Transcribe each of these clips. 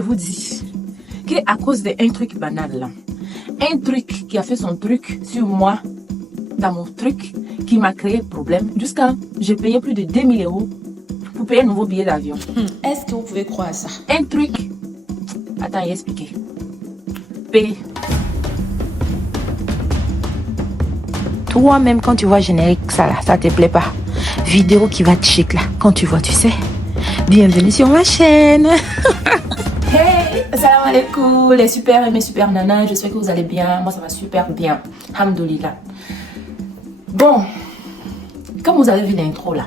je vous dis qu'à cause d'un truc banal là, un truc qui a fait son truc sur moi, dans mon truc, qui m'a créé problème, jusqu'à j'ai payé plus de 2000 € pour payer un nouveau billet d'avion. Est-ce que vous pouvez croire à ça? Un truc, attends, il expliqué. P. Toi-même, quand tu vois générique, ça là, ça te plaît pas. Vidéo qui va te chic là, quand tu vois, tu sais. Bienvenue sur ma chaîne. Hey, salam alaikum, les super et mes super nanas, j'espère que vous allez bien. Moi, ça va super bien. Alhamdoulilah. Bon, comme vous avez vu l'intro là,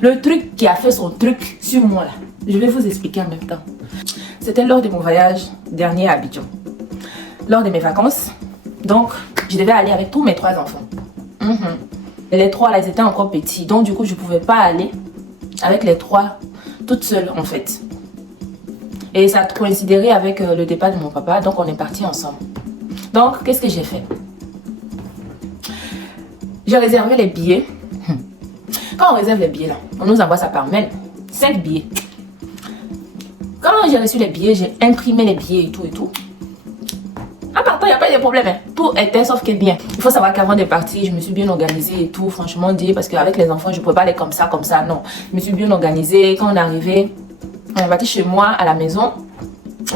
le truc qui a fait son truc sur moi là, je vais vous expliquer en même temps. C'était lors de mon voyage dernier à Abidjan. Lors de mes vacances, donc je devais aller avec tous mes 3 enfants. Et les 3 là, ils étaient encore petits. Donc du coup, je ne pouvais pas aller avec les 3 toute seule en fait. Et ça coïnciderait avec le départ de mon papa. Donc on est partis ensemble. Donc qu'est-ce que j'ai fait? J'ai réservé les billets. Quand on réserve les billets là, on nous envoie ça par mail. 5 billets. Quand j'ai reçu les billets, j'ai imprimé les billets et tout et tout. En partant, il n'y a pas de problème. Hein. Tout était sauf que bien. Il faut savoir qu'avant de partir, je me suis bien organisée et tout. Franchement dit, parce qu'avec les enfants, je ne pouvais pas aller comme ça. Non. Je me suis bien organisée. Quand on est arrivé, on est parti chez moi à la maison.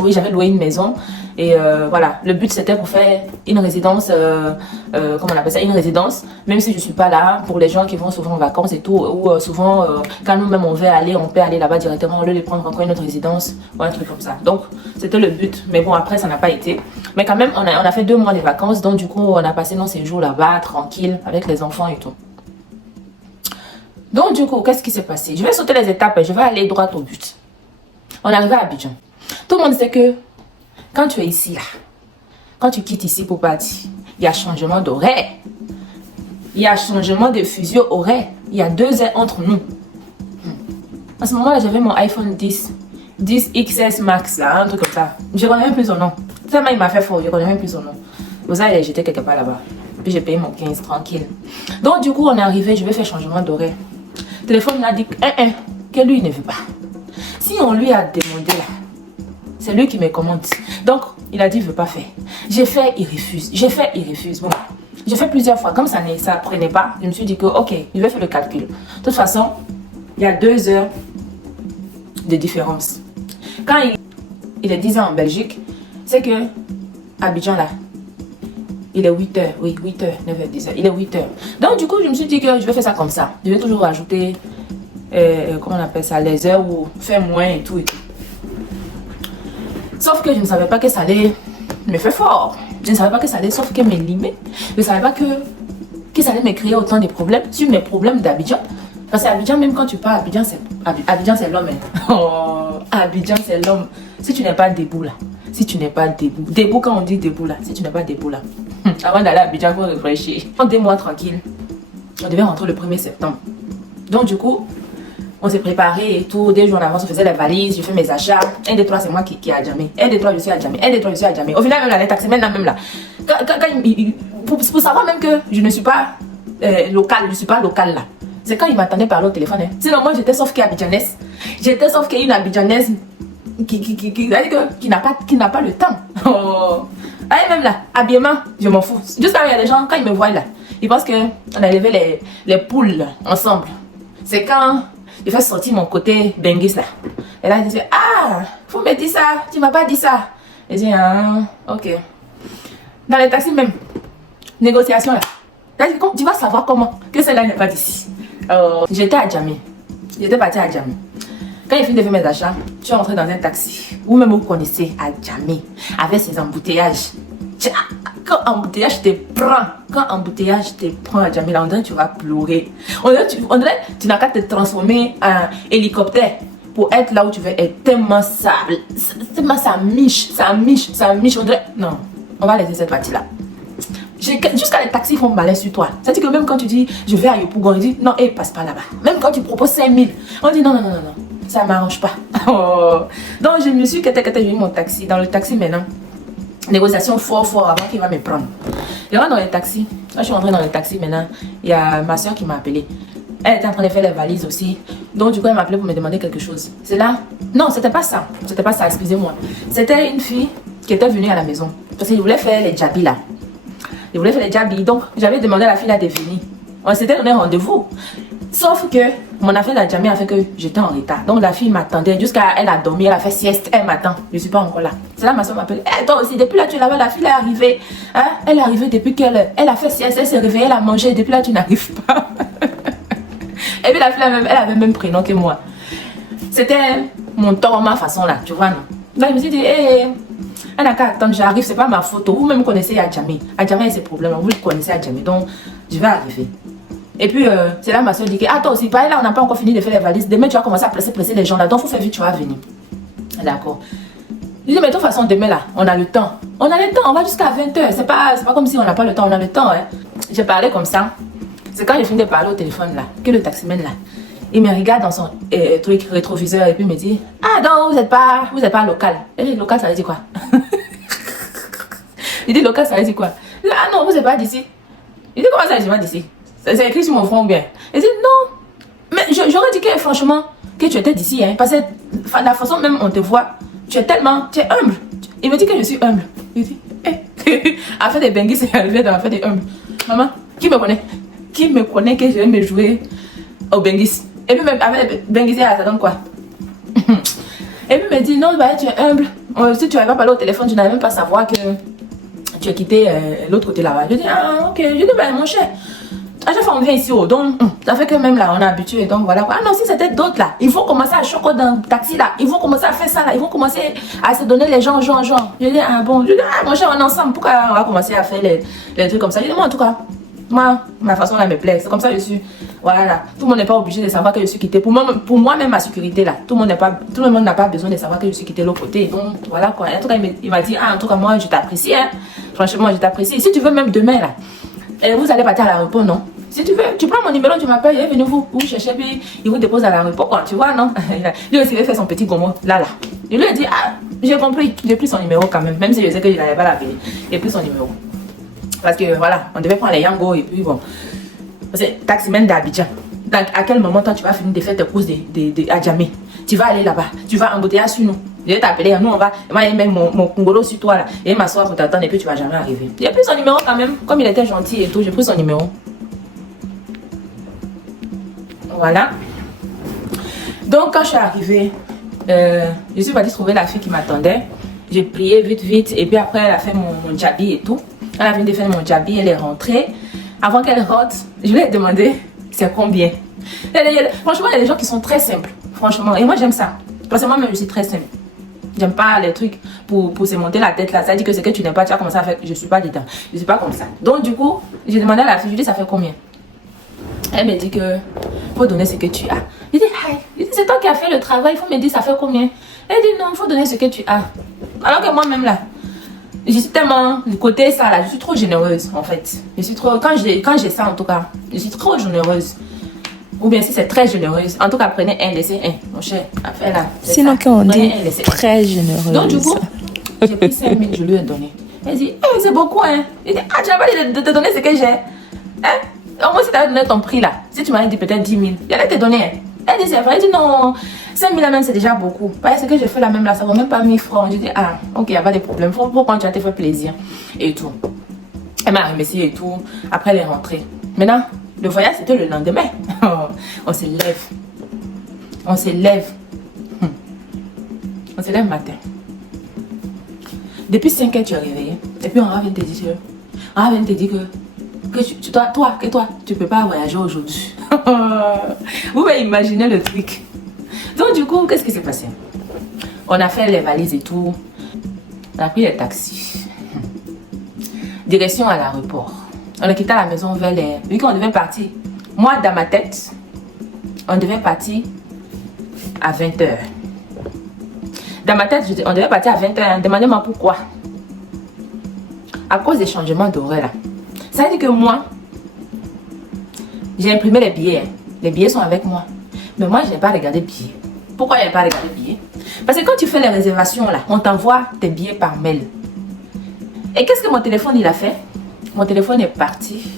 Oui, j'avais loué une maison. Et voilà, le but c'était pour faire une résidence, comment on appelle ça, une résidence, même si je suis pas là, pour les gens qui vont souvent en vacances et tout, ou souvent quand nous-mêmes on veut aller, on peut aller là-bas directement, au lieu de prendre encore une autre résidence, ou un truc comme ça. Donc c'était le but, mais bon après ça n'a pas été. Mais quand même on a fait 2 mois de vacances, donc du coup on a passé nos séjours là-bas, tranquille, avec les enfants et tout. Donc du coup, qu'est-ce qui s'est passé? Je vais sauter les étapes, je vais aller droit au but. On est arrivé à Abidjan. Tout le monde sait que quand tu es ici, là, quand tu quittes ici pour partir, il y a changement d'horaire. Il y a changement de fuseau horaire. Il y a 2 heures entre nous. À ce moment-là, j'avais mon iPhone 10 XS Max, là, un truc comme ça. Je ne connais même plus son nom. Tellement il m'a fait fort, je ne connais même plus son nom. Vous allez jeter quelque part là-bas. Puis j'ai payé mon 15, tranquille. Donc du coup, on est arrivé, je vais faire changement d'horaire. Le téléphone m'a dit que lui, il ne veut pas. Si on lui a demandé là, c'est lui qui me commande. Donc, il a dit, il ne veut pas faire. J'ai fait, il refuse. J'ai fait, il refuse. Bon, j'ai fait plusieurs fois. Comme ça ne prenait pas, je me suis dit que, ok, je vais faire le calcul. De toute façon, il y a 2 heures de différence. Quand il est 10 ans en Belgique, c'est que Abidjan là, il est 8 heures. Oui, 8 heures, 9 heures, 10 heures. Il est 8 heures. Donc, du coup, je me suis dit que je vais faire ça comme ça. Je vais toujours rajouter, comment on appelle ça, les heures ou faire moins et tout et tout. Sauf que je ne savais pas que ça allait me faire fort. Je ne savais pas que ça allait sauf que me limer. Je ne savais pas que ça allait me créer autant de problèmes sur mes problèmes d'Abidjan. Parce qu'Abidjan, même quand tu pars, Abidjan c'est l'homme. Hein. Oh, Abidjan c'est l'homme. Si tu n'es pas debout là, si tu n'es pas debout, debout quand on dit debout là, si tu n'es pas debout là, avant d'aller à Abidjan, il faut réfléchir. En 2 mois tranquille, on devait rentrer le 1er septembre. Donc du coup, on s'est préparé et tout. 2 jours en avance, on faisait les valises, je fais mes achats. 1, 2, 3, c'est moi qui a jamais. 1, 2, 3, je suis à jamais. 1, 2, 3, je suis à jamais. Au final, même là, les taximens là, même là. Pour savoir même que je ne suis pas local, je ne suis pas local là. C'est quand il m'attendait parler au téléphone. Hein. Sinon, moi, j'étais sauf qu'Abidjanaise. J'étais sauf qu'une Abidjanaise qui n'a pas le temps. Oh. Allez, même là, habillement, je m'en fous. Juste là, il y a des gens, quand ils me voient là, ils pensent qu'on a levé les poules là, ensemble. C'est quand je fais sortir mon côté benguis là. Et là, il dit, ah, faut me dire ça, tu m'as pas dit ça. Et je dis, ah, ok. Dans les taxis même, négociation là. Là, tu vas savoir comment que celle-là n'est pas d'ici. J'étais à Djamé. J'étais partie à Djamé. Quand il finit de faire mes achats, je suis rentrée dans un taxi. Vous même vous connaissez à Djamé. Avec ses embouteillages. Quand embouteillage te prend à Djamé, là, on dirait que tu vas pleurer. On dirait que tu n'as qu'à te transformer en hélicoptère pour être là où tu veux être. Tellement ça miche. On dirait, non, on va laisser cette partie-là. Jusqu'à les taxis font malin sur toi. C'est-à-dire que même quand tu dis je vais à Yopougon, on dit non, passe pas là-bas. Même quand tu proposes 5000, on dit non, ça m'arrange pas. Oh. Donc je me suis j'ai mis mon taxi. Dans le taxi maintenant, négociation fort avant qu'il va me prendre. Je rentre dans le taxi. Quand je suis rentrée dans le taxi maintenant, il y a ma soeur qui m'a appelé. Elle était en train de faire les valises aussi. Donc, du coup, elle m'appelait pour me demander quelque chose. C'est là. Non, c'était pas ça. C'était pas ça, excusez-moi. C'était une fille qui était venue à la maison. Parce qu'il voulait faire les jabis là. Il voulait faire les jabis. Donc, j'avais demandé à la fille là de venir. On s'était donné rendez-vous. Sauf que mon affaire n'a jamais fait que j'étais en retard. Donc, la fille m'attendait jusqu'à elle a dormi. Elle a fait sieste. Elle m'attend. Je ne suis pas encore là. C'est là ma soeur m'appelle. Eh, toi aussi, depuis là, tu es là-bas. La fille est arrivée. Hein? Elle est arrivée depuis qu'elle a fait sieste. Elle s'est réveillée. Elle a mangé. Depuis là, tu n'arrives pas. Et puis la fille, elle avait le même prénom que moi. C'était mon tort, ma façon là, tu vois, non? Donc je me suis dit, elle n'a qu'à attendre, j'arrive, c'est pas ma faute. Vous-même connaissez Adjamé. Adjamé a ses problèmes, vous le connaissez Adjamé, donc je vais arriver. Et puis, c'est là ma soeur dit que, ah toi aussi, pareil là, on n'a pas encore fini de faire les valises. Demain, tu vas commencer à presser les gens là, donc il faut faire vite, tu vas venir. D'accord. Je dis, mais de toute façon, demain là, on a le temps. On a le temps, on va jusqu'à 20h. C'est pas comme si on n'a pas le temps, on a le temps. Hein. J'ai parlé comme ça. C'est quand j'ai fini de parler au téléphone là, que le taximène là, il me regarde dans son truc rétroviseur et puis me dit, ah donc vous êtes pas local. Et dit, local ça veut dire quoi? Il dit, local ça veut dire quoi? Il dit, ah non, vous n'êtes pas d'ici. Il dit, comment ça, je suis pas d'ici? C'est écrit sur mon front ou bien? Il dit, non, mais j'aurais dit que franchement, que tu étais d'ici, hein, parce que la façon même on te voit, tu es humble. Il me dit que je suis humble. Il dit, à faire des benguis, c'est arrivé dans la fête des humbles. Maman, qui me connaît? Qui me connaît que je vais me jouer au Bengis. Et puis même avec Bengis, ça donne quoi? Et puis me dit non, bah, tu es humble. Si tu n'avais pas parlé au téléphone, tu n'avais même pas savoir que tu as quitté l'autre côté là-bas. Je dis ah ok, je dis bah mon cher, à chaque fois on vient ici au donc ça fait que même là on est habitué donc voilà quoi. Ah non, si c'était d'autres là, ils vont commencer à choquer dans le taxi là, ils vont commencer à faire ça là, ils vont commencer à se donner les gens genre. Je dis ah bon, je dis ah mon cher, on est ensemble, pourquoi on va commencer à faire les trucs comme ça? Je dis moi en tout cas. Moi, ma façon là me plaît. C'est comme ça que je suis. Voilà. Tout le monde n'est pas obligé de savoir que je suis quittée. Pour moi, même ma sécurité là. Tout le monde n'a pas besoin de savoir que je suis quittée de l'autre côté. Donc voilà quoi. En tout cas, il m'a dit, ah, en tout cas, moi, je t'apprécie. Hein. Franchement, je t'apprécie. Si tu veux même demain là, vous allez partir à l'aéroport, non? Si tu veux, tu prends mon numéro, tu m'appelles, et venez vous chercher, puis il vous dépose à l'aéroport, quoi. Tu vois, non? Lui aussi, il fait son petit gomo là. Je lui ai dit, ah, j'ai compris. J'ai pris son numéro quand même. Même si je sais que je n'avais pas la payer. J'ai pris son numéro. Parce que voilà, on devait prendre les Yango et puis bon. C'est taximène d'Abidjan. Donc à quel moment toi tu vas finir de faire tes courses de Adjamé? Tu vas aller là-bas, tu vas embouteiller sur nous. Je vais t'appeler, nous on va, moi j'ai même mon Congolo sur toi là. Et m'asseoir pour t'attendre et puis tu vas jamais arriver. J'ai pris son numéro quand même, comme il était gentil et tout, j'ai pris son numéro. Voilà. Donc quand je suis arrivée, je suis partie trouver la fille qui m'attendait. J'ai prié vite et puis après elle a fait mon jabi et tout. Elle a fini de faire mon jabi, elle est rentrée. Avant qu'elle rentre, je lui ai demandé c'est combien. Franchement, il y a des gens qui sont très simples. Franchement, et moi j'aime ça. Parce que moi-même je suis très simple. J'aime pas les trucs pour se monter la tête là. Ça dit que ce que tu n'aimes pas, tu vas commencer à faire. Je suis pas dedans. Je suis pas comme ça. Donc du coup, j'ai demandé à la fille, je lui ai dit ça fait combien. Elle me dit que faut donner ce que tu as. Je dis c'est toi qui as fait le travail, il faut me dire ça fait combien. Elle dit non, il faut donner ce que tu as. Alors que moi-même là, je suis tellement du côté ça là, je suis trop généreuse en fait. Je suis trop, quand j'ai ça en tout cas, je suis trop généreuse. Ou bien si c'est très généreuse, en tout cas prenez un, laissez un, mon cher, affaire là. Sinon qu'on dit très généreuse. Donc du coup, j'ai pris 5 000, je lui ai donné. Elle dit, c'est beaucoup hein. Je dis, ah tu n'as pas dit de te donner ce que j'ai. Hein? Au moins si tu avais donné ton prix là, si tu m'avais dit peut-être 10 000, j'allais te donner. Hein. Elle dit c'est vrai, elle dit non, 5 000 là même c'est déjà beaucoup. Parce que je fais la même là, ça vaut même pas 1000 francs. Je dis ah, ok, il n'y a pas de problème, faut prendre, tu vas te faire plaisir. Et tout. Elle m'a remercié et tout. Après elle est rentrée. Maintenant, le voyage c'était le lendemain. On se lève. On se lève. On se lève matin. Depuis 5 heures tu es réveillé. Et puis on va venir te dire que toi, tu peux pas voyager aujourd'hui. Vous pouvez imaginer le truc. Donc du coup, qu'est-ce qui s'est passé? On a fait les valises et tout. On a pris les taxis. Direction à l'aéroport. On a quitté la maison vers les... Vu qu'on devait partir. Moi, dans ma tête, on devait partir à 20h. Dans ma tête, on devait partir à 20h. Demandez-moi pourquoi. À cause des changements d'horaire là. Ça veut dire que moi, j'ai imprimé les billets. Hein. Les billets sont avec moi. Mais moi, je n'ai pas regardé les billets. Pourquoi je n'ai pas regardé les billets? Parce que quand tu fais les réservations, là, on t'envoie tes billets par mail. Et qu'est-ce que mon téléphone, il a fait? Mon téléphone est parti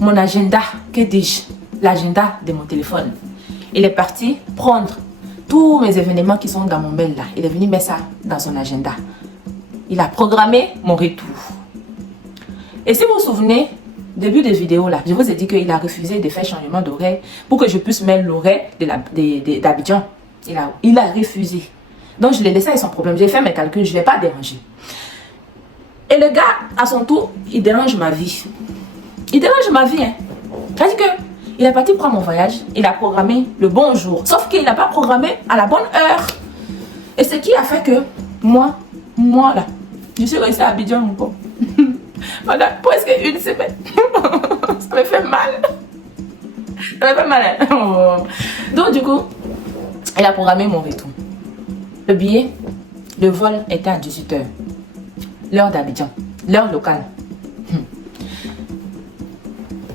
mon agenda, que dis-je, l'agenda de mon téléphone. Il est parti prendre tous mes événements qui sont dans mon mail là. Il est venu mettre ça dans son agenda. Il a programmé mon retour. Et si vous vous souvenez, début de vidéo là, je vous ai dit qu'il a refusé de faire changement d'horaire pour que je puisse mettre l'horaire d'Abidjan. Il a refusé. Donc je l'ai laissé avec son problème. J'ai fait mes calculs, je ne vais pas déranger. Et le gars, à son tour, il dérange ma vie. Il dérange ma vie, hein. C'est-à-dire que il est parti prendre mon voyage, il a programmé le bon jour. Sauf qu'il n'a pas programmé à la bonne heure. Et ce qui a fait que moi là, je suis restée à Abidjan encore. Pendant presque une semaine. Ça me fait mal. Ça me fait mal. Hein? Donc du coup, il a programmé mon retour. Le billet, le vol était à 18 h. L'heure d'Abidjan. L'heure locale.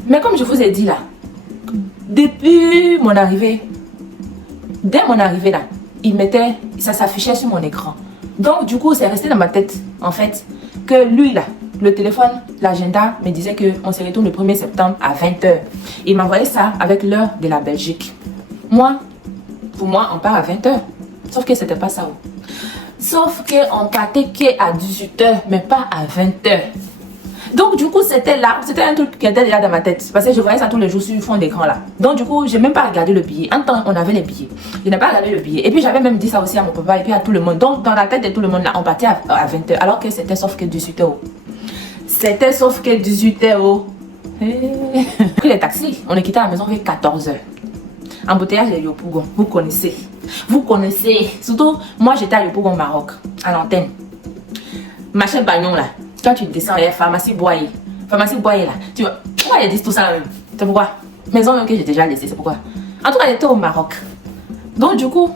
Mais comme je vous ai dit là, depuis mon arrivée, dès mon arrivée là, ça s'affichait sur mon écran. Donc du coup, c'est resté dans ma tête, en fait, que lui là, le téléphone, l'agenda me disait qu'on se retourne le 1er septembre à 20 h. Il m'envoyait ça avec l'heure de la Belgique. Pour moi, on part à 20 h. Sauf que c'était pas ça. Sauf qu'on partait qu'à 18 h, mais pas à 20 h. Donc du coup, c'était là, c'était un truc qui était déjà dans ma tête. Parce que je voyais ça tous les jours sur le fond d'écran là. Donc du coup, j'ai même pas regardé le billet. En temps, on avait les billets. Je n'ai pas regardé le billet. Et puis j'avais même dit ça aussi à mon papa et puis à tout le monde. Donc dans la tête de tout le monde là, on partait à 20 h. Alors que c'était sauf que 18 h. C'était sauf que 18 h. Pris les taxis, on est quitté à la maison vers 14 h. Embouteillage de Yopougon, vous connaissez. Vous connaissez. Surtout, moi j'étais à Yopougon, Maroc, à l'antenne. Machin Bagnon là. Quand tu descends, il y a pharmacie Boyer. Pharmacie Boyer là. Tu vois, pourquoi ils disent tout ça là même? C'est pourquoi? Maison même que j'ai déjà laissée, c'est pourquoi? En tout cas, elle était au Maroc. Donc du coup,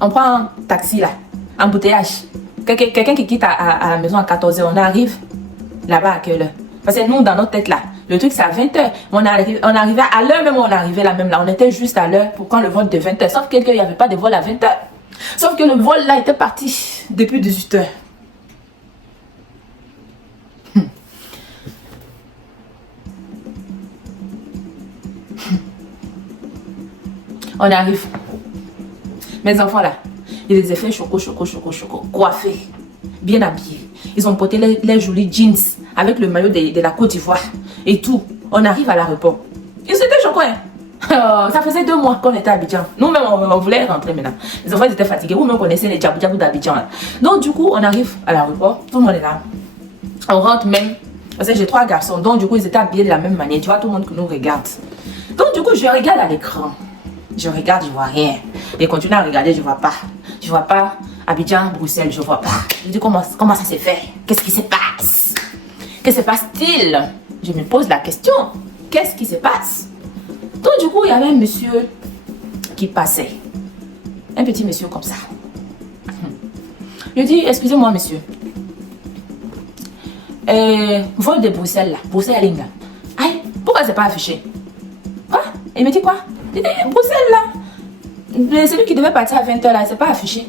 on prend un taxi là, embouteillage. Quelqu'un qui quitte à la maison à 14 h, on arrive là-bas à quelle heure? Parce que nous, dans notre tête là, le truc c'est à 20 h. On arrivait à l'heure même où on arrivait là même là. On était juste à l'heure pour quand le vol de 20 h. Sauf qu'il n'y avait pas de vol à 20 h. Sauf que le vol là était parti depuis 18 h. On arrive. Mes enfants là, ils les ont fait choco, coiffés, bien habillés. Ils ont porté les jolis jeans avec le maillot de la Côte d'Ivoire et tout. On arrive à l'aéroport. Ils étaient choqués. Hein? Ça faisait 2 mois qu'on était à Abidjan. Nous-mêmes, on voulait rentrer maintenant. Les enfants ils étaient fatigués. Vous-même connaissez les djabou d'Abidjan. Donc du coup, on arrive à l'aéroport. Tout le monde est là. On rentre même. Parce que j'ai 3 garçons. Donc du coup, ils étaient habillés de la même manière. Tu vois, tout le monde qui nous regarde. Donc du coup, je regarde à l'écran. Je regarde, je vois rien. Et continue à regarder, je vois pas. Je vois pas Abidjan, Bruxelles, je vois pas. Je dis comment ça s'est fait? Qu'est-ce qui se passe? Que se passe-t-il? Je me pose la question. Qu'est-ce qui se passe? Donc du coup, il y avait un monsieur qui passait. Un petit monsieur comme ça. Je dis, excusez-moi monsieur. Vol de Bruxelles là, Bruxelles là. Aïe, pourquoi c'est pas affiché? Quoi? Il me dit quoi? Il dit, Bruxelles là. Celui qui devait partir à 20 h là, c'est pas affiché.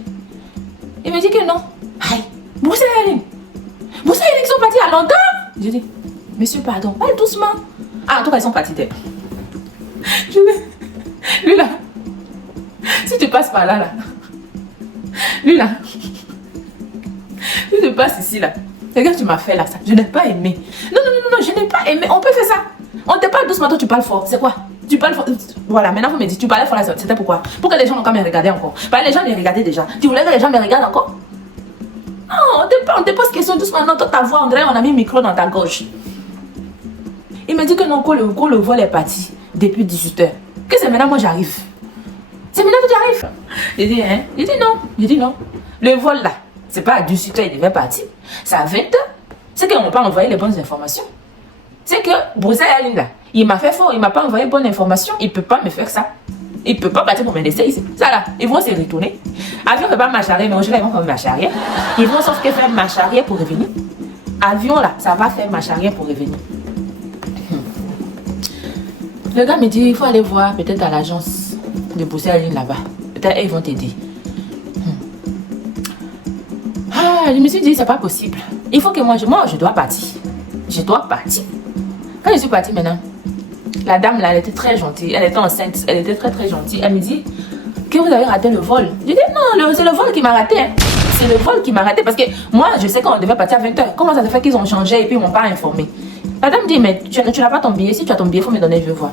Il me dit que non. Aïe, Bruxelles. Bruxelles, ils sont partis à Londres. Je dis, monsieur, pardon, parle doucement. Ah, en tout cas, ils sont partis. Je dis, lui là, si tu passes par là, là. Lui là, si tu passes ici là. Regarde, que tu m'as fait là, ça. Je n'ai pas aimé. Non, je n'ai pas aimé. On peut faire ça. On te parle doucement, toi tu parles fort. C'est quoi? Tu parles fort. Voilà, maintenant vous me dites, tu parlais fort là, c'était pourquoi? Pour que les gens n'ont qu'à me regarder encore. Parce que les gens me regardaient déjà. Tu voulais que les gens me regardent encore? Non, on te pose question doucement. Non, toi, ta voix, on dirait on a mis le micro dans ta gauche. Il me dit que non, quand le vol est parti depuis 18 h. Que c'est maintenant moi j'arrive. C'est maintenant que j'arrive. J'ai dit, hein? J'ai dit non. J'ai dit non. Le vol là, c'est pas à 18 h, il devait partir. C'est à 20 h. C'est qu'on n'a pas envoyé les bonnes informations. C'est que Bruxelles, là, il m'a fait fort, il m'a pas envoyé bonne information. Il peut pas me faire ça. Il peut pas partir pour me laisser ici. Ça là, ils vont se retourner. Avion ne fait pas marche arrière, mais aujourd'hui, ils vont faire marche arrière. Ils vont sauf que faire marche arrière pour revenir. Avion là, ça va faire marche arrière pour revenir. Le gars me dit, il faut aller voir peut-être à l'agence de Bruxelles là-bas. Peut-être ils vont t'aider. Ah, je me suis dit, c'est pas possible. Il faut que moi je dois partir. Je dois partir. Quand je suis partie maintenant, la dame là, elle était très gentille. Elle était enceinte. Elle était très très gentille. Elle me dit que vous avez raté le vol. Je dis non, c'est le vol qui m'a raté. Hein. C'est le vol qui m'a raté. Parce que moi, je sais qu'on devait partir à 20h. Comment ça se fait qu'ils ont changé et puis ils m'ont pas informé. La dame dit, mais tu n'as pas ton billet. Si tu as ton billet, il faut me donner, je veux voir.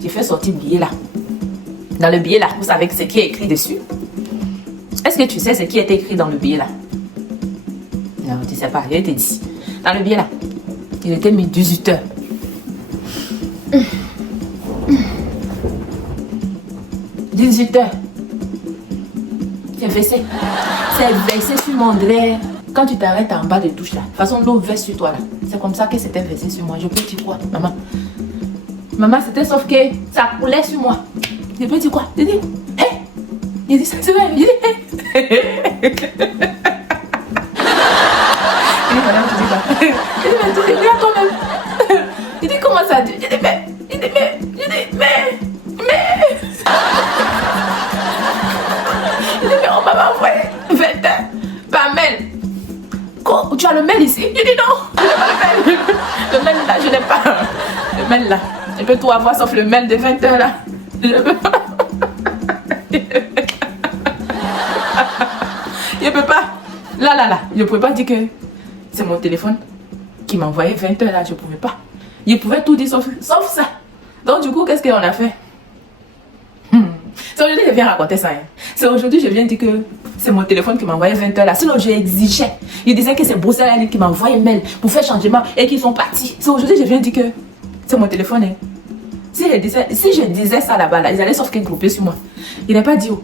J'ai fait sortir le billet là. Dans le billet là, vous savez ce qui est écrit dessus. Est-ce que tu sais ce qui était écrit dans le billet là? Non, tu sais pas, je te dis. Dans le billet là, il était mis 18h. 18h. C'est versé. C'est versé sur mon drap. Quand tu t'arrêtes en bas de douche là, de toute façon l'eau verse sur toi là. C'est comme ça que c'était versé sur moi. Je peux dire quoi, maman? Maman, c'était sauf que ça coulait sur moi. Je peux dire quoi? Je dis, hé! Il dit, c'est vrai. Je dis, hé! Il dit, madame, tu dis quoi? Je dis, mais tu dis rien toi-même. Il dit, comment ça? Je dis, mais. Je dis, mais on m'a envoyé 20 heures par mail. Quoi? Tu as le mail ici? Je dis non, je n'ai pas le mail. Le mail là, je n'ai pas. Le mail là. Je peux tout avoir sauf le mail de 20 heures là. Je peux pas. Je peux pas. Là. Je ne pouvais pas dire que c'est mon téléphone qui m'a envoyé 20 heures là. Je ne pouvais pas. Je pouvais tout dire sauf ça. Donc du coup, qu'est-ce qu'on a fait? C'est aujourd'hui que je viens raconter ça. Hein. C'est aujourd'hui que je viens dire que c'est mon téléphone qui m'a envoyé 20 heures là. Sinon, j'exigeais. Je disais que c'est Bruxelles qui m'a envoyé un mail pour faire changement et qu'ils sont partis. C'est aujourd'hui que je viens dire que c'est mon téléphone. Hein. Si je disais ça là-bas, là, ils allaient sauf qu'un groupé sur moi. Il n'a pas dit où.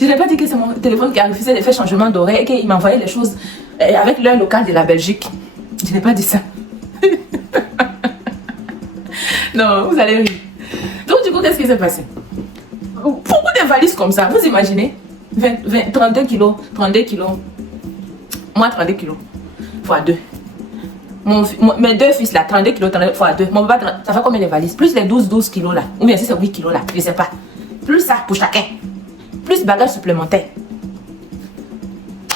Je n'ai pas dit que c'est mon téléphone qui a refusé de faire changement d'horaire et qu'il m'envoyait les choses avec l'heure locale de la Belgique. Je n'ai pas dit ça. Non, vous allez rire. Donc du coup, qu'est-ce qui s'est passé? Beaucoup de valises comme ça, vous imaginez? 32 kilos. Moi, 32 kilos. Fois 2. Mes deux fils là, 32 kilos, 32 fois 2. Mon papa, ça fait combien de valises? Plus les 12 kilos là. Ou bien si c'est 8 kilos là, je sais pas. Plus ça pour chacun. Plus bagages supplémentaires.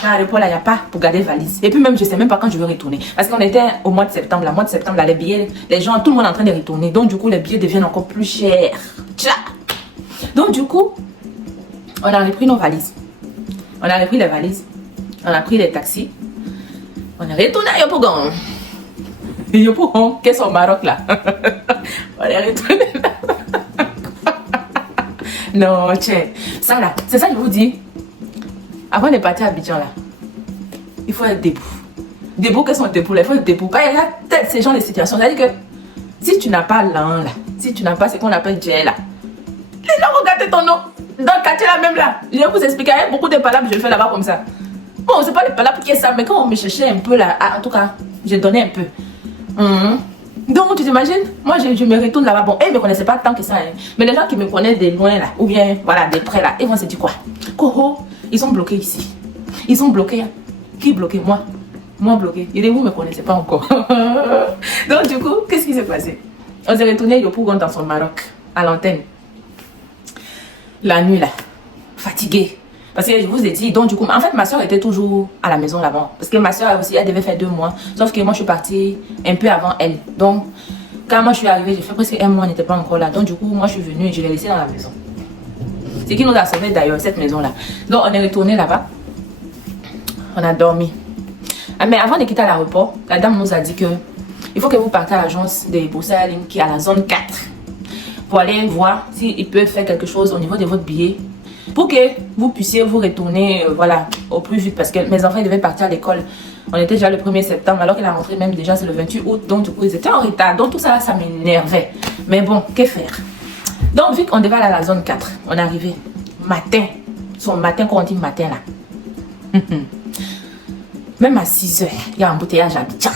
Ah, le poids là, il n'y a pas pour garder valise. Et puis même, je sais même pas quand je vais retourner. Parce qu'on était au mois de septembre. Là, mois de septembre, là, les billets, les gens, tout le monde est en train de retourner. Donc du coup, les billets deviennent encore plus chers. Tcha. Donc du coup, on a repris nos valises. On a repris les valises. On a pris les taxis. On est retourné à Yopougon. Yopougon, qu'est-ce au Maroc là? On est retourné là. Non, tiens. Ça là, c'est ça que je vous dis. Avant de partir à Abidjan là, il faut être debout. Debout, qu'est-ce qu'on est debout là? Il faut être debout. Quand il y a peut-être ces genres de situations, c'est-à-dire que si tu n'as pas l'an là, si tu n'as pas ce qu'on appelle Djé là, les gens regardent ton nom. Dans le quartier là même là, je vais vous expliquer, il y a beaucoup de palabres, je le fais là-bas comme ça. Bon, c'est pas les palabres qui est ça, mais quand on me cherchait un peu là, en tout cas, j'ai donné un peu. Donc, tu t'imagines, moi je me retourne là-bas. Bon, ils ne me connaissaient pas tant que ça. Hein. Mais les gens qui me connaissent de loin là, ou bien voilà, de près là, ils vont se dire quoi? Coho, ils sont bloqués ici. Ils sont bloqués. Hein. Qui est bloqué? Moi. Moi bloqué. Et vous ne me connaissez pas encore. Donc, du coup, qu'est-ce qui s'est passé? On s'est retourné Yopougon dans son Maroc, à l'antenne. La nuit là, fatiguée. Parce que je vous ai dit, donc du coup, en fait, ma soeur était toujours à la maison là-bas. Parce que ma soeur aussi, elle devait faire 2 mois. Sauf que moi, je suis partie un peu avant elle. Donc, quand moi je suis arrivée, j'ai fait presque 1 mois, elle n'était pas encore là. Donc, du coup, moi, je suis venue et je l'ai laissée dans la maison. C'est qui nous a sauvé d'ailleurs, cette maison-là. Donc, on est retourné là-bas. On a dormi. Mais avant de quitter l'aéroport, la dame nous a dit que il faut que vous partez à l'agence de Bruxelles qui est à la zone 4 pour aller voir s'ils peuvent faire quelque chose au niveau de votre billet. Pour que vous puissiez vous retourner voilà, au plus vite. Parce que mes enfants devaient partir à l'école. On était déjà le 1er septembre. Alors que la rentrée même déjà c'est le 28 août. Donc du coup ils étaient en retard. Donc tout ça, ça m'énervait. Mais bon, que faire? Donc vu qu'on devait aller à la zone 4. On est arrivé matin. Son matin, quand on dit matin là. Même à 6 h, il y a un embouteillage à Abidjan.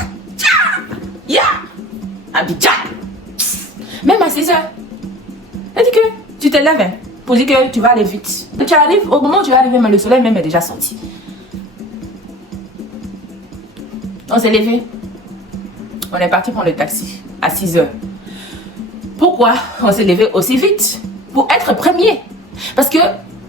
Abidjan. Même à 6 h. Elle dit que tu te lèves. Hein, pour dire que tu vas aller vite. Tu arrives, au moment où tu vas arriver, mais le soleil même est déjà sorti. On s'est levé. On est parti prendre le taxi à 6 h. Pourquoi on s'est levé aussi vite? Pour être premier. Parce que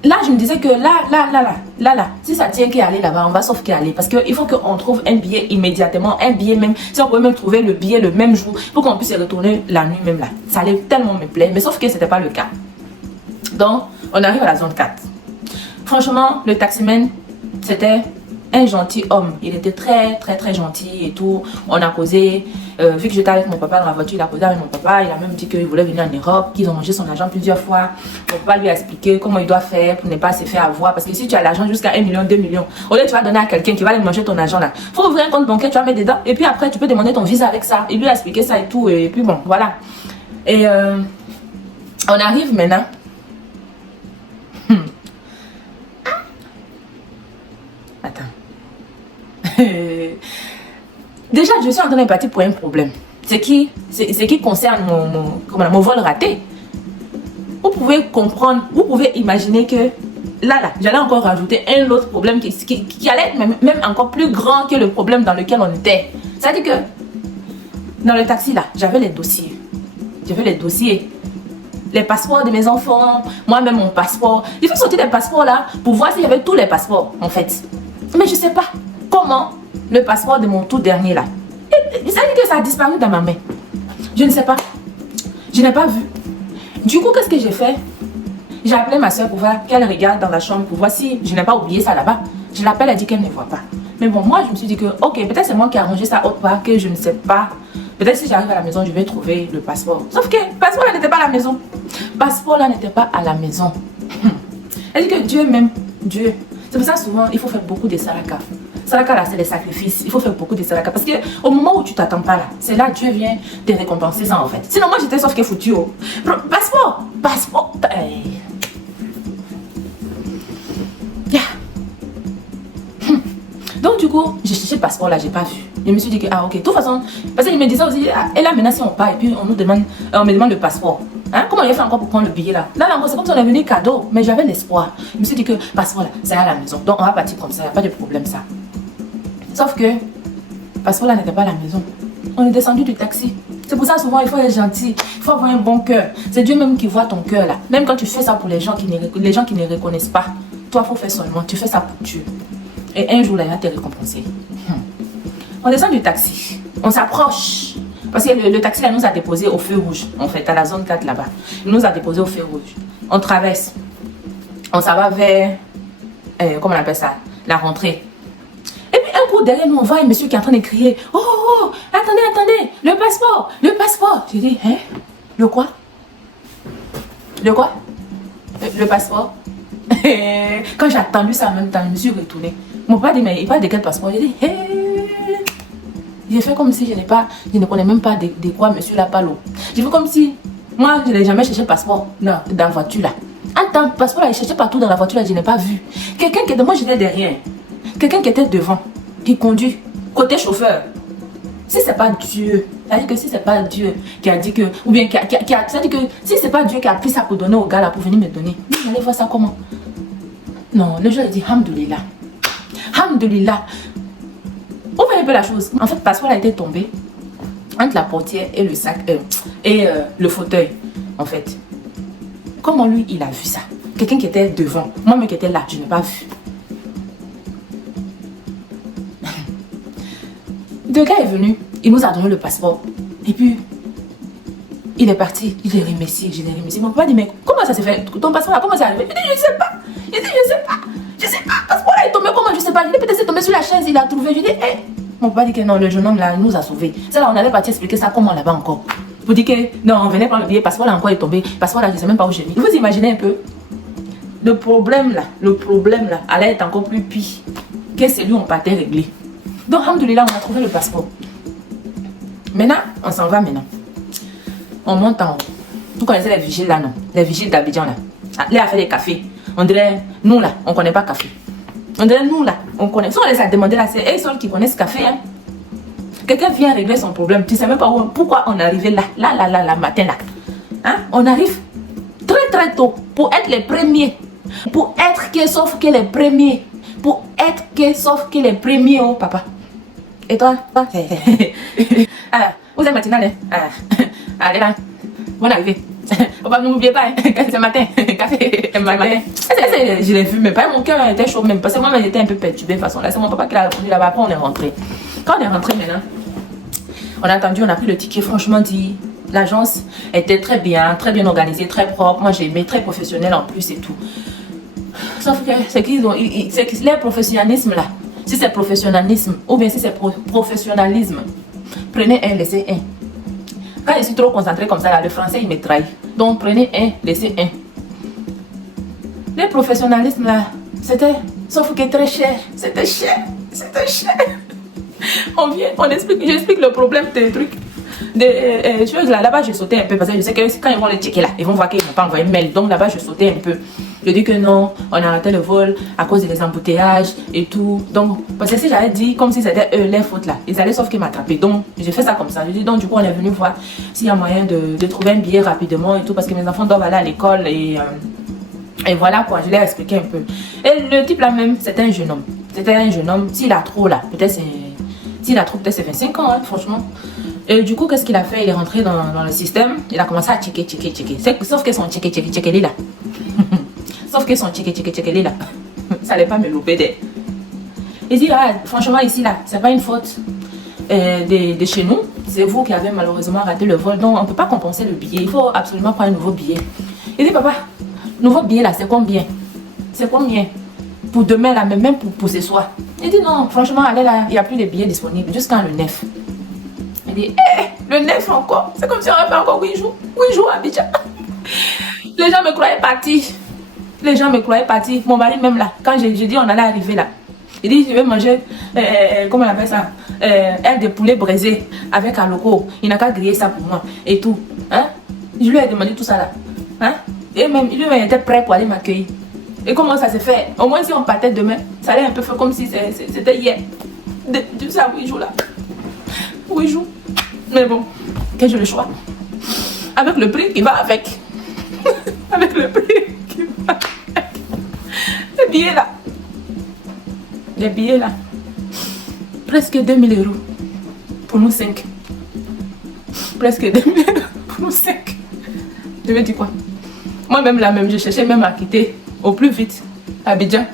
là, je me disais que là, si ça tient qu'à aller là-bas, on va sauf qu'à aller. Parce qu'il faut qu'on trouve un billet immédiatement, un billet même. Si on pouvait même trouver le billet le même jour, pour qu'on puisse y retourner la nuit même là. Ça allait tellement me plaire, mais sauf que c'était pas le cas. Donc, on arrive à la zone 4. Franchement, le taximan, c'était un gentil homme. Il était très gentil et tout. On a causé. Vu que j'étais avec mon papa dans la voiture, il a causé avec mon papa. Il a même dit qu'il voulait venir en Europe, qu'ils ont mangé son argent plusieurs fois. Mon papa lui a expliqué comment il doit faire pour ne pas se faire avoir. Parce que si tu as l'argent jusqu'à 1 million, 2 millions, au lieu tu vas donner à quelqu'un qui va aller manger ton argent là. Faut ouvrir un compte bancaire, tu vas mettre dedans. Et puis après, tu peux demander ton visa avec ça. Il lui a expliqué ça et tout. Et puis bon, voilà. Et on arrive maintenant. Attends. Déjà, je suis en train de partir pour un problème. Ce qui concerne mon vol raté. Vous pouvez comprendre, vous pouvez imaginer que là, j'allais encore rajouter un autre problème qui allait être même encore plus grand que le problème dans lequel on était. C'est-à-dire que dans le taxi là, j'avais les dossiers. Les passeports de mes enfants, moi-même mon passeport. Il faut sortir des passeports là pour voir s'il y avait tous les passeports en fait. Mais je ne sais pas comment le passeport de mon tout dernier là. Ça dit que ça a disparu dans ma main. Je ne sais pas. Je n'ai pas vu. Du coup, qu'est-ce que j'ai fait? J'ai appelé ma soeur pour voir qu'elle regarde dans la chambre pour voir si je n'ai pas oublié ça là-bas. Je l'appelle, elle dit qu'elle ne voit pas. Mais bon, moi je me suis dit que ok, peut-être c'est moi qui ai arrangé ça autre part, que je ne sais pas. Peut-être si j'arrive à la maison, je vais trouver le passeport. Sauf que le passeport là n'était pas à la maison. Le passeport là n'était pas à la maison. Elle dit que Dieu m'aime. Dieu. C'est pour ça souvent, il faut faire beaucoup de saraka. Saraka là, c'est les sacrifices. Il faut faire beaucoup de saraka. Parce qu'au moment où tu t'attends pas là, c'est là Dieu vient te récompenser ça en fait. Sinon moi j'étais sauf que foutu. Oh. Passeport. Hey. Yeah. Donc du coup, j'ai cherché le passeport là, j'ai pas vu. Je me suis dit que ah ok, de toute façon, parce qu'il me disait aussi, et là maintenant si on part et puis on me demande le passeport. Hein? Comment il a fait encore pour prendre le billet là? Là encore c'est comme si on est venu cadeau, mais j'avais l'espoir. Je me suis dit que passeport là, c'est à la maison. Donc on va partir comme ça, il n'y a pas de problème ça. Sauf que passeport là n'était pas à la maison. On est descendu du taxi. C'est pour ça souvent il faut être gentil, il faut avoir un bon cœur. C'est Dieu même qui voit ton cœur là. Même quand tu fais ça pour les gens qui ne reconnaissent pas, toi il faut faire seulement, tu fais ça pour Dieu. Et un jour là il va te récompenser. On descend du taxi, on s'approche. Parce que le taxi là nous a déposé au feu rouge, en fait, à la zone 4 là-bas. Il nous a déposé au feu rouge. On traverse. On s'en va vers, comment on appelle ça, la rentrée. Et puis un coup derrière nous, on voit un monsieur qui est en train de crier. Oh, attendez, le passeport. J'ai dit, hein? Le quoi? Le passeport. Quand j'ai attendu ça en même temps, je me suis retournée. Mon père dit, mais il parle de quel passeport? J'ai dit, hé. J'ai fait comme si je ne connais même pas de quoi monsieur là parle. J'ai fait comme si, moi je n'ai jamais cherché le passeport dans la voiture là. Attends, le passeport là, il cherchait partout dans la voiture là, je n'ai pas vu. Quelqu'un qui était, moi j'étais derrière. Quelqu'un qui était devant, qui conduit, côté chauffeur. Si c'est pas Dieu, c'est-à-dire que si c'est pas Dieu qui a dit que, ou bien c'est-à-dire que si c'est pas Dieu qui a pris ça pour donner au gars là, pour venir me donner, vous allez voir ça comment? Non, le jour il dit, Hamdoulillah. Hamdoulillah. On voit un peu la chose. En fait, le passeport a été tombé entre la portière et le sac et le fauteuil. En fait, comment lui il a vu ça? Quelqu'un qui était devant, moi-même qui était là, je n'ai pas vu. Le gars est venu, il nous a donné le passeport et puis il est parti. Je l'ai remercié. Mon papa dit mais comment ça s'est fait? Ton passeport là, comment ça arrivé? Il dit je sais pas. Je sais pas, le passeport là est tombé comment? Je sais pas. Il est peut-être tombé sur la chaise, il a trouvé. Je dis, hé. Mon papa dit que non, le jeune homme là, il nous a sauvés. C'est là, on allait partir expliquer ça comment là-bas encore. Vous dites que non, on venait prendre le billet, le passeport là encore est tombé. Le passeport là, je sais même pas où j'ai mis. Vous imaginez un peu? Le problème là, allait être encore plus pire que celui où on partait régler. Donc, alhamdoulilah, on a trouvé le passeport. Maintenant, on s'en va maintenant. On monte en haut. Vous connaissez les vigiles là, non? Les vigiles d'Abidjan là. Là, a fait des cafés. On dirait, nous là, on connaît pas café. On dirait, nous là, on connaît. Si on les a demandé là, c'est eux seuls qui connaissent café. Hein. Quelqu'un vient régler son problème. Tu sais même pas pourquoi on est arrivé là, matin là. Hein? On arrive très tôt pour être les premiers. Pour être que sauf que les premiers. Pour être que sauf que les premiers, oh papa. Et toi? Ah, vous êtes matinale, hein? Ah, allez là. Bonne arrivée. Papa, n'oubliez pas, ce matin, café, matin. Je l'ai vu, mais pas mon cœur était chaud même. Parce que moi, j'étais un peu perturbée de toute façon. Là, c'est mon papa qui l'a répondu là-bas. Après, on est rentré. Quand on est rentré maintenant, on a attendu, on a pris le ticket. Franchement dit, l'agence était très bien organisée, très propre. Moi, j'ai aimé, très professionnel en plus et tout. Sauf que c'est qu'ils ont, c'est leur professionnalisme là. Si c'est professionnalisme ou bien si c'est professionnalisme, prenez un, laissez un. Quand je suis trop concentrée comme ça, là, le français il me trahit. Donc prenez un, laissez un. Le professionnalisme là, c'était, sauf que très cher. C'était cher. On vient, on explique, j'explique le problème des trucs. Des choses là-bas, je sautais un peu parce que je sais que quand ils vont le checker là, ils vont voir qu'ils n'ont pas envoyé un mail. Donc là-bas, je sautais un peu. Je dis que non, on a arrêté le vol à cause des embouteillages et tout. Donc, parce que si j'avais dit comme si c'était eux les fautes là, ils allaient sauf qu'ils m'attrapaient. Donc, j'ai fait ça comme ça. Je dis donc, du coup, on est venu voir s'il y a moyen de trouver un billet rapidement et tout parce que mes enfants doivent aller à l'école et voilà quoi, je l'ai expliqué un peu. Et le type là même, c'était un jeune homme. C'était un jeune homme. S'il a trop là, peut-être c'est. S'il a trop, peut-être c'est 25 ans, hein, franchement. Et du coup, qu'est-ce qu'il a fait? Il est rentré dans le système. Il a commencé à checker. Sauf que son checker là. Sauf que son checker là. Ça allait pas me louper des. Il dit, ah, franchement, ici là, c'est pas une faute de chez nous. C'est vous qui avez malheureusement raté le vol. Donc, on peut pas compenser le billet. Il faut absolument prendre un nouveau billet. Il dit, papa, nouveau billet là, c'est combien? C'est combien? Pour demain là, même pour ce soir. Il dit, non, franchement, allez là, il n'y a plus de billets disponibles jusqu'à le 9. Il dit, le 9 encore. C'est comme si on avait fait encore 8 jours. 8 jours à Abidjan. Les gens me croyaient parti. Mon mari même là, quand j'ai dit on allait arriver là, il dit je vais manger, comment on appelle ça, aile de poulet braisé avec un loco. Il n'a qu'à griller ça pour moi et tout. Hein? Je lui ai demandé tout ça là. Hein? Et même, lui il était prêt pour aller m'accueillir. Et comment ça s'est fait? Au moins si on partait demain, ça allait un peu faire comme si c'était hier. De ça 8 jours là. 8 jours. Mais bon, quel j'ai le choix? Avec le prix qui va avec. Avec le prix qui va avec. Les billets là. Presque 2000 €. Pour nous 5. Presque 2000 € pour nous 5. Je vais dire quoi? Moi-même là, je cherchais même à quitter au plus vite Abidjan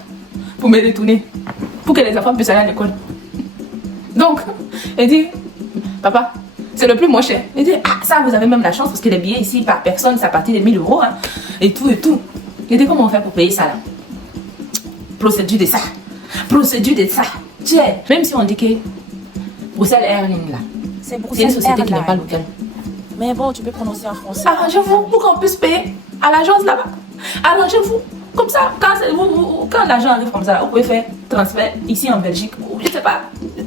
pour me retourner. Pour que les enfants puissent aller à l'école. Donc, il dit, papa, c'est le plus moins cher. Il dit, ah, ça, vous avez même la chance parce que les billets ici, par personne, c'est à partir de 1000 €. Hein, et tout. Il dit, comment on fait pour payer ça là? Procédure de ça. Tiens, même si on dit que Bruxelles Airlines là, c'est une société qui n'est pas locale. Mais bon, tu peux prononcer en français. Arrangez-vous pour qu'on puisse payer à l'agence là-bas. Arrangez-vous. Comme ça, quand l'argent arrive comme ça, là, vous pouvez faire transfert ici en Belgique. Ou je sais pas,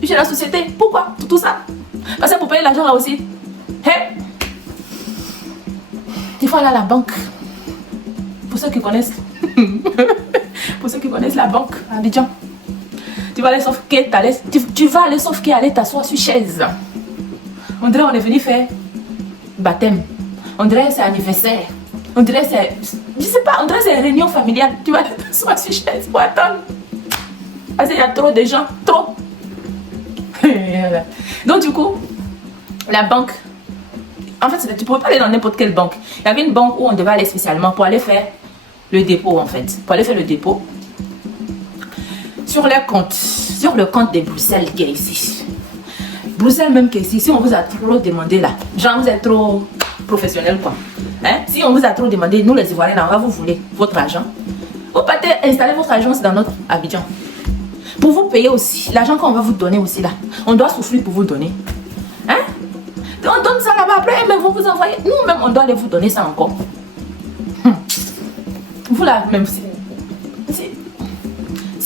chez la société. Pourquoi? Tout ça. Parce que pour payer l'argent là aussi. Hein? Il faut aller à la banque. Pour ceux qui connaissent. Pour ceux qui connaissent la banque à Abidjan. Tu vas aller sauf que tu vas aller sauf qu'aller t'asseoir sur chaise. On dirait on est venu faire baptême. On dirait c'est anniversaire. On dirait c'est, je sais pas, on dirait c'est réunion familiale. Tu vas aller t'asseoir sur chaise pour attendre. Parce qu'il y a trop de gens, trop. Donc du coup, la banque, en fait, tu ne pouvais pas aller dans n'importe quelle banque. Il y avait une banque où on devait aller spécialement pour aller faire le dépôt en fait. Pour aller faire le dépôt. Sur le compte de Bruxelles qui est ici. Bruxelles même qui est ici, si on vous a trop demandé là, genre vous êtes trop professionnel quoi. Hein? Si on vous a trop demandé, nous les Ivoiriens, on va vous voler votre argent. Vous partez installer votre agence dans notre Abidjan. Pour vous payer aussi, l'argent qu'on va vous donner aussi là, on doit souffrir pour vous donner. Hein? On donne ça là-bas, après même vous envoyez. Nous-mêmes, on doit aller vous donner ça encore. Vous là, même si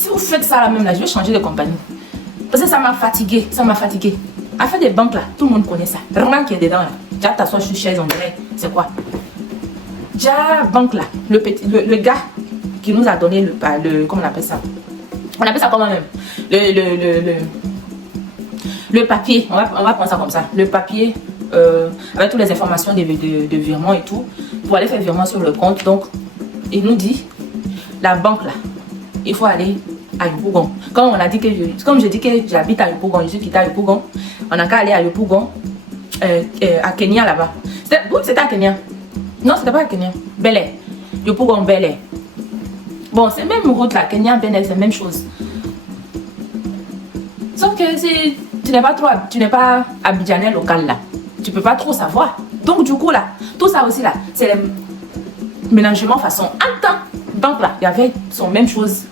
vous faites ça là même là, je vais changer de compagnie. Parce que ça m'a fatigué, Affaire des banques là, tout le monde connaît ça. Rien qui est dedans là. Déjà t'assois sur chaise, on dirait, c'est quoi? Déjà banque là, le gars qui nous a donné le comment on appelle ça? On appelle ça comment même? Le papier, on va prendre ça comme ça. Le papier avec toutes les informations de virement et tout, pour aller faire virement sur le compte. Donc, il nous dit, la banque là, il faut aller à Yopougon. Comme je dis que j'habite à Yopougon, je suis quitté à Yopougon, on n'a qu'à aller à Yopougon, à Kenya là-bas. C'était à Kenya. Non, c'était pas à Kenya. Bel Air. Yopougon, Bel Air. Bon, c'est même route là. Kenya, Bel Air, c'est la même chose. Sauf que tu n'es pas abidjanais local là. Tu peux pas trop savoir. Donc du coup là, tout ça aussi là, c'est les ménagements façon Antan. Donc là, il y avait son même chose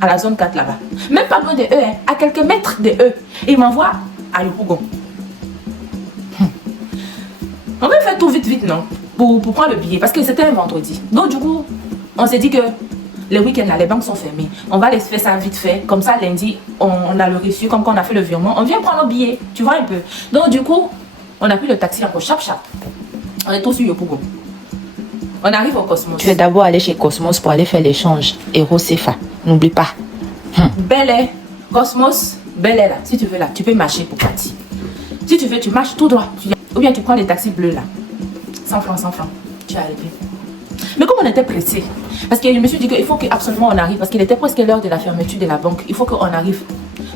à la zone 4 là-bas. Même pas loin de eux, hein, à quelques mètres de eux. Et ils m'envoient à Yopougon. On va faire tout vite, non? Pour prendre le billet. Parce que c'était un vendredi. Donc du coup, on s'est dit que les week-ends là, les banques sont fermées. On va les faire ça vite fait. Comme ça, lundi, on a le reçu. Comme quand on a fait le virement, on vient prendre nos billets. Tu vois un peu. Donc du coup, on a pris le taxi encore chap. On est tous sur Yopougon. On arrive au Cosmos. Tu es d'abord allé chez Cosmos pour aller faire l'échange. Euro CFA. N'oublie pas. Bel Air, Cosmos, Bel Air là. Si tu veux là, tu peux marcher pour partir. Si tu veux, tu marches tout droit. Ou bien tu prends les taxis bleus là. 100 francs. Tu as arrivé. Mais comme on était pressé, parce que je me suis dit qu'il faut absolument on arrive, parce qu'il était presque l'heure de la fermeture de la banque. Il faut qu'on arrive.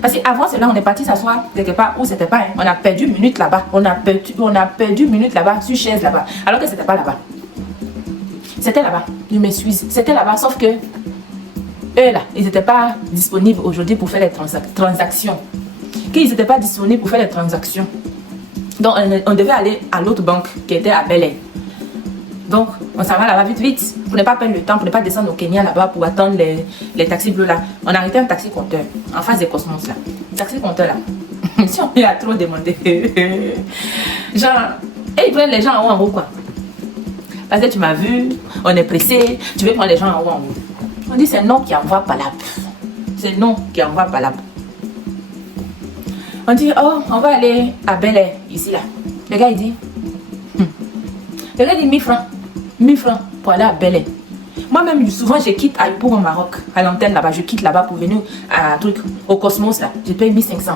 Parce qu'avant cela, on est parti s'asseoir quelque part où c'était pas. Hein. On a perdu une minute là-bas. On a perdu une minute là-bas, sur chaise là-bas. Alors que c'était pas là-bas. C'était là-bas. Je m'excuse. C'était là-bas, sauf que eux là, ils n'étaient pas disponibles aujourd'hui pour faire les transactions. Qu'ils n'étaient pas disponibles pour faire les transactions. Donc on devait aller à l'autre banque qui était à Bel Air. Donc on s'en va là-bas vite. Pour ne pas perdre le temps, pour ne pas descendre au Kenya là-bas pour attendre les taxis bleus là. On a arrêté un taxi compteur en face des Cosmos là. Taxi compteur là. Si on a trop demandé. Genre, et ils prennent les gens en haut en haut quoi. Parce que tu m'as vu, on est pressé, tu veux prendre les gens en haut en haut. On dit c'est non qui envoie Palap. C'est non qui envoie Palap. On dit oh on va aller à Bel Air ici là. Le gars il dit le gars dit 1000 francs. 1000 francs pour aller à Bel Air. Moi-même souvent je quitte à Yopougon au Maroc, à l'antenne là-bas, je quitte là-bas pour venir à truc au Cosmos là. Je paye 1500.